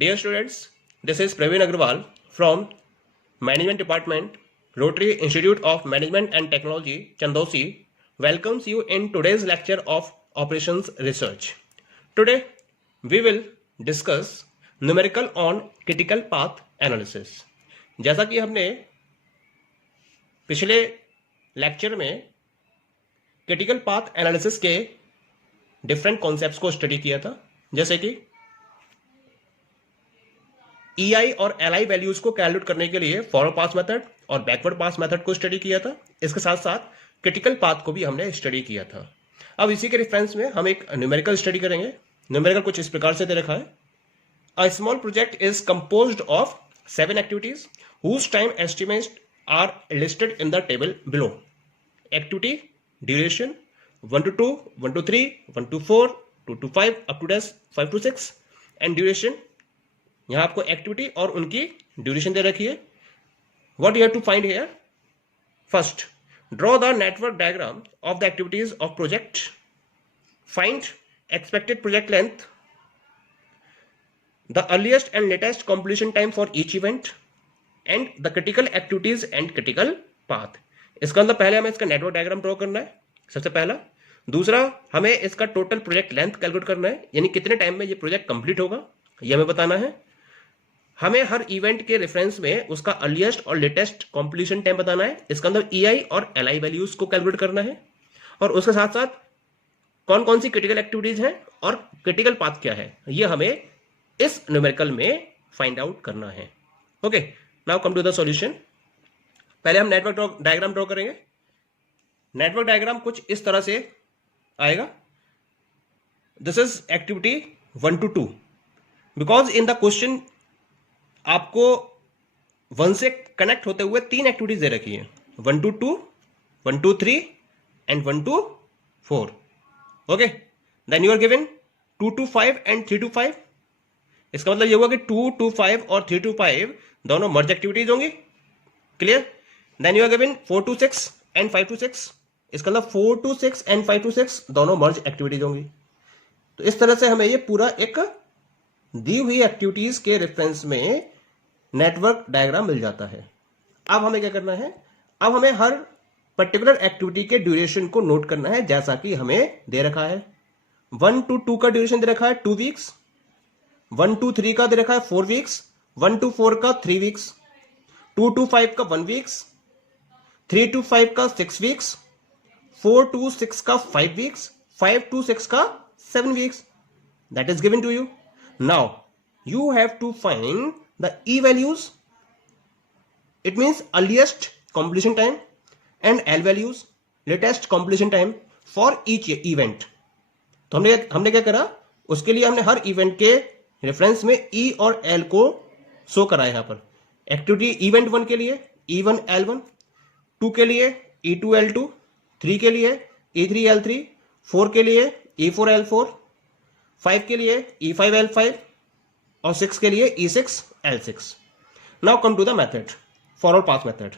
Dear students, this is Praveen Agrawal from Management Department, Rotary Institute of Management and Technology, Chandosi, welcomes you in today's lecture of Operations Research. Today, we will discuss numerical on critical path analysis. जैसा कि हमने पिछले lecture में critical path analysis के different concepts को study किया था, जैसे कि EI और LI वैल्यूज को कैलकुलेट करने के लिए फॉरवर्ड पास मेथड और बैकवर्ड पास मेथड को स्टडी किया था। इसके साथ साथ क्रिटिकल पाथ को भी हमने स्टडी किया था। अब इसी के रेफरेंस में हम एक न्यूमेरिकल स्टडी करेंगे। न्यूमेरिकल कुछ इस प्रकार से दे रखा है। A small project is composed of 7 activities whose time estimates are listed in the table below. Activity duration 1 to 2, 1 to 3, 1 to 4, 2 to 5, up to 5 to 6 and duration. यहां आपको एक्टिविटी और उनकी ड्यूरेशन दे रखी है। What you have to find here? First, draw the network diagram of the activities of project. Find expected project length, the earliest and latest completion time for each event and the critical activities and critical path. इसका मतलब पहले हमें इसका network diagram draw करना है, सबसे पहला। दूसरा, हमें इसका टोटल प्रोजेक्ट लेंथ कैलकुलेट करना है, यानी कितने टाइम में ये प्रोजेक्ट कंप्लीट होगा, ये हमें बताना है। हमें हर इवेंट के रेफरेंस में उसका अर्लीस्ट और लेटेस्ट कंप्लीशन टाइम बताना है। इसका अंदर EI और LI वैल्यूज को कैलकुलेट करना है। और उसके साथ साथ कौन कौन सी क्रिटिकल एक्टिविटीज हैं और क्रिटिकल पाथ क्या है, ये हमें इस न्यूमेरिकल में फाइंड आउट करना है। Okay, now come to the solution. पहले हम नेटवर्क डायग्राम ड्रॉ करेंगे। नेटवर्क डायग्राम कुछ इस तरह से आएगा। This is activity 1 to 2, because in the question आपको 1 से कनेक्ट होते हुए 3 एक्टिविटीज दे रखी है, 1 to 2, 1 to 3 and 1 to 4। Okay, then you are given 2 to 5 and 3 to 5। इसका मतलब ये हुआ कि 2 to 5 और 3 to 5 दोनों मर्ज एक्टिविटीज होंगी। Clear? Then you are given 4 to 6 and 5 to 6। इसका मतलब 4 to 6 एंड 5 to 6 दोनों मर्ज एक्टिविटीज होंगी। तो इस तरह से हमें ये पूरा एक दी हुई एक्टिविटीज के रेफरेंस में नेटवर्क डायग्राम मिल जाता है। अब हमें क्या करना है? अब हमें हर पर्टिकुलर एक्टिविटी के ड्यूरेशन को नोट करना है, जैसा कि हमें दे रखा है। 1 to 2 का ड्यूरेशन दे रखा है 2 वीक्स, 1 to 3 का दे रखा है 4 वीक्स, 1 to 4 का 3 वीक्स, 2 to 5 का 1 वीक्स, 3 to 5 का 6 वीक्स, 4 to 6 का 5 वीक्स, 5 to 6 का 7 weeks. That is given to you. Now you have to find the E values, it means earliest completion time, and L values, latest completion time for each event। तो हमने क्या करा, उसके लिए हमने हर इवेंट के रेफरेंस में E और L को शो करा है। यहां पर एक्टिविटी इवेंट 1 के लिए E1 L1, 2 के लिए E2 L2, 3 के लिए E3 L3, 4 के लिए E4 L4, 5 के लिए E5 L5 और 6 के लिए E6 L6। Now come to the method, forward pass method.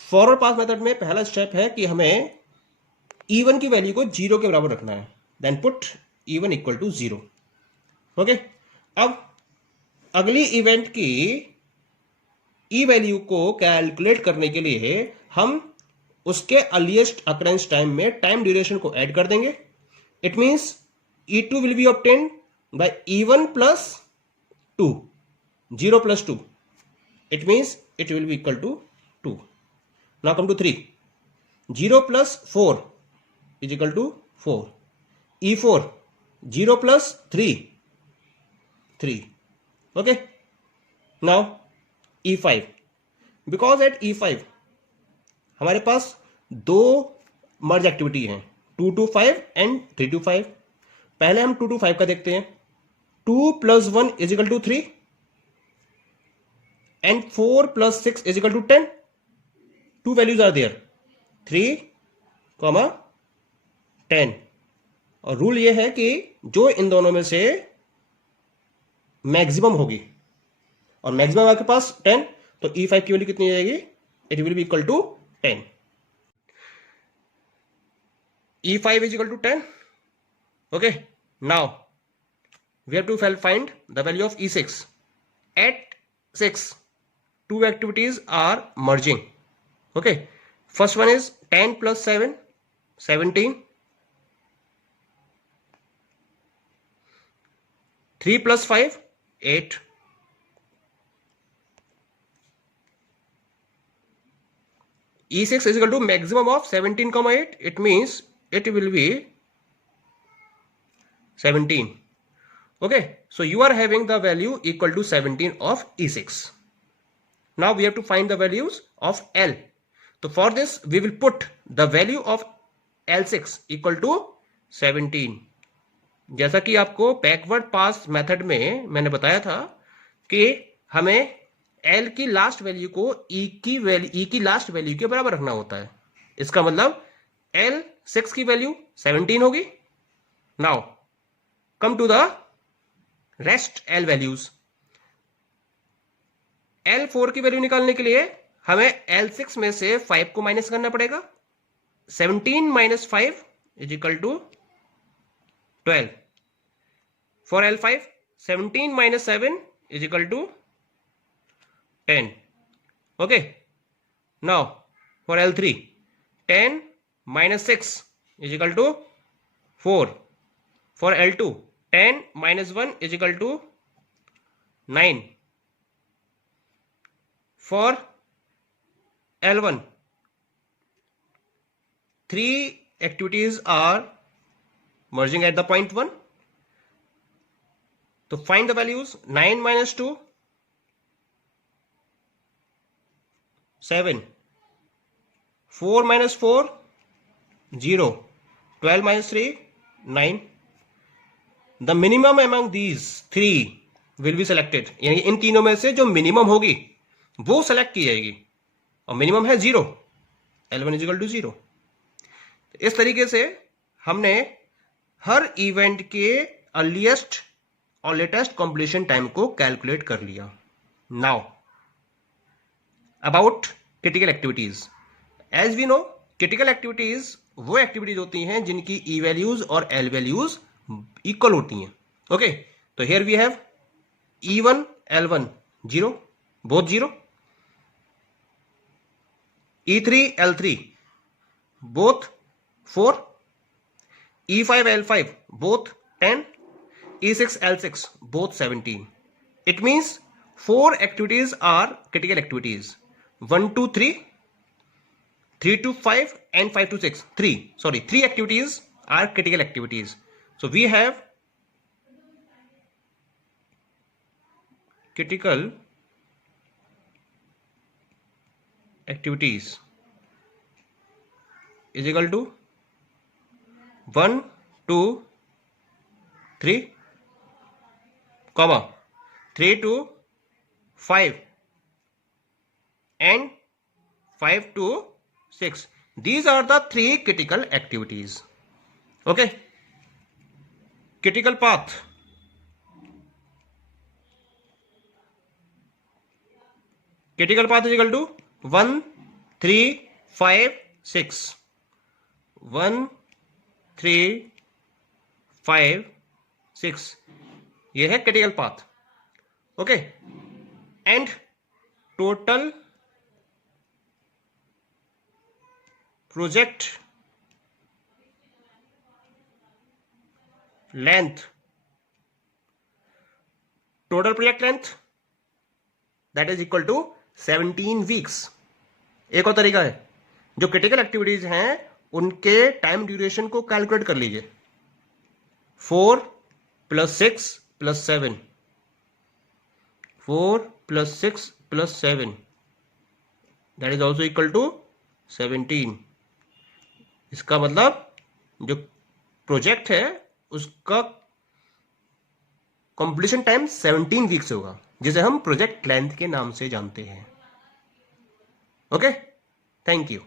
Forward pass method में पहला स्टेप है कि हमें E1 की वैल्यू को 0 के बराबर रखना है। Then put E1 equal to 0। Okay, अब अगली इवेंट की E वैल्यू को कैलकुलेट करने के लिए हम उसके अर्लीस्ट अकरेंस टाइम में टाइम ड्यूरेशन को ऐड कर देंगे। It means E2 will be obtained by E1 plus 2, 0 plus 2, it means it will be equal to 2. Now come to 3, 0 plus 4 is equal to 4, E4 0 plus 3, 3. Okay, now E5, because at E5 हमारे पास दो मर्ज activity हैं, 2 to 5 and 3 to 5। पहले हम 2 to 5 का देखते हैं। 2 plus 1 is equal to 3 and 4 plus 6 is equal to 10. Two values are there, 3, 10। और rule ये है कि जो इन दोनों में से मैक्सिमम होगी, और मैक्सिमम आपके पास 10, तो E5 की वैल्यू कितनी जाएगी? It will be equal to 10। E5 is equal to 10. Okay, now we have to find the value of E6. at 6 two activities are merging. Okay, first one is 10 plus 7 17, 3 plus 5 8, E6 is equal to maximum of 17, 8. It means it will be 17. Okay, so you are having the value equal to 17 of E6. Now we have to find the values of L. So for this we will put the value of L6 equal to 17. जैसा कि आपको backward पास method में मैंने बताया था कि हमें L की लास्ट वैल्यू को E की लास्ट वैल्यू के बराबर रखना होता है. इसका मतलब L6 की वैल्यू 17 होगी. Now come to the rest L values. L4 की वैल्यू निकालने के लिए हमें L6 में से 5 को माइनस करना पड़ेगा. 17 minus 5 is equal to 12. For L5, 17 minus 7 is equal to 10. Okay. Now for L3, 10 minus 6 is equal to 4. For L2, 10 minus 1 is equal to 9. For L1, 3 activities are merging at the point 1. So find the values. 9 minus 2 7, 4 minus 4 0, 12 minus 3 9. The minimum among these 3 will be selected. यानी इन तीनों में से जो minimum होगी वो select की जाएगी और मिनिमम है 0. L1 is equal to 0. इस तरीके से हमने हर इवेंट के अर्लीस्ट और लेटेस्ट कंप्लीशन टाइम को कैलकुलेट कर लिया. Now about critical activities. As we know, critical activities वो एक्टिविटीज होती हैं जिनकी ई वैल्यूज और एल वैल्यूज इक्वल होती हैं. ओके, तो here we have E1 L1 0, both 0. E3 L3 both 4. E5 L5 both 10. E6 L6 both 17. It means 4 activities are critical activities. 1 to 3, 3 to 5 and 5 to 6. 3 activities are critical activities. So we have critical activities is equal to 1, 2, 3, 3 to 5 and 5 to 6. These are the 3 critical activities. Okay, critical path. Critical path is equal to 1, 3, 5, 6. 1, 3, 5, 6. ये है critical path. Okay, and total project length that is equal to 17 weeks. एक और तरीका है, जो critical activities हैं उनके time duration को कैलकुलेट कर लीजिए. 4 plus 6 plus 7. 4 plus 6 plus 7. That is also equal to 17. इसका मतलब जो प्रोजेक्ट है उसका कंप्लीशन टाइम 17 वीक्स होगा, जिसे हम प्रोजेक्ट लेंथ के नाम से जानते हैं. Okay, thank you.